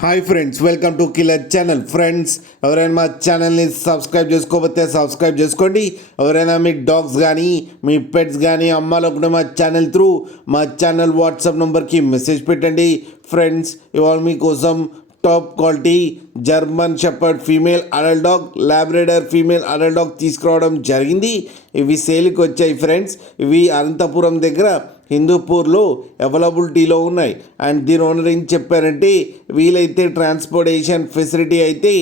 Hi friends, welcome to killer channel. Friends, ఎవరైనా మా ఛానల్ని సబ్స్క్రైబ్ చేసుకోకపోతే సబ్స్క్రైబ్ చేసుకోండి. ఎవరైనా మీ డాగ్స్ కానీ మీ పెట్స్ కానీ అమ్మాలనుకుంటే మా ఛానల్ త్రూ మా ఛానల్ వాట్సాప్ నెంబర్కి మెసేజ్ పెట్టండి. ఫ్రెండ్స్, ఇవాళ మీకోసం top quality German shepherd female adult dog, Labrador female adult dog తీసుకురావడం జరిగింది. ఇవి సేల్కి వచ్చాయి ఫ్రెండ్స్. ఇవి అనంతపురం దగ్గర హిందూపూర్లో అవైలబిలిటీలో ఉన్నాయి. అండ్ దీని ఓనర్ ఏం చెప్పారంటే, వీలైతే ట్రాన్స్పోర్టేషన్ ఫెసిలిటీ అయితే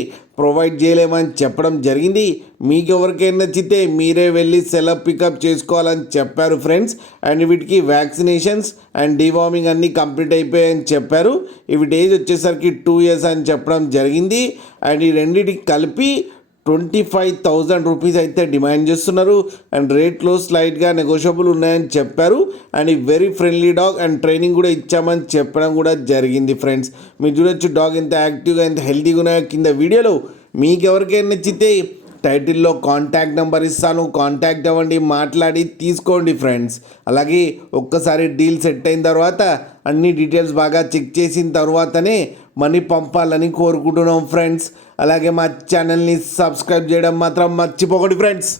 ప్రొవైడ్ చేయలేమని చెప్పడం జరిగింది. మీకు ఎవరికైనా నచ్చితే మీరే వెళ్ళి సెలప్ పికప్ చేసుకోవాలని చెప్పారు ఫ్రెండ్స్. అండ్ వీటికి వ్యాక్సినేషన్స్ అండ్ డివార్మింగ్ అన్నీ కంప్లీట్ అయిపోయాయని చెప్పారు. వీటి ఏజ్ వచ్చేసరికి 2 years అని చెప్పడం జరిగింది. అండ్ ఈ రెండింటికి కలిపి 25,000 రూపీస్ అయితే డిమాండ్ చేస్తున్నారు. అండ్ రేట్లో స్లైట్గా నెగోషియబుల్ ఉన్నాయని చెప్పారు. అండ్ ఈ very friendly dog and training కూడా ఇచ్చామని చెప్పడం కూడా జరిగింది ఫ్రెండ్స్. మీరు చూడొచ్చు డాగ్ ఎంత యాక్టివ్గా ఎంత హెల్తీగా ఉన్నాయో కింద వీడియోలో. మీకు ఎవరికైనా నచ్చితే టైటిల్లో కాంటాక్ట్ నెంబర్ ఇస్తాను, కాంటాక్ట్ అవ్వండి, మాట్లాడి తీసుకోండి ఫ్రెండ్స్. అలాగే ఒక్కసారి డీల్ సెట్ అయిన తర్వాత అన్ని డీటెయిల్స్ బాగా చెక్ చేసిన తర్వాతనే మనీ పంపాలని కోరుకుంటున్నాం ఫ్రెండ్స్. అలాగే మా ఛానల్ని సబ్స్క్రైబ్ చేయడం మాత్రం మర్చిపోకండి ఫ్రెండ్స్.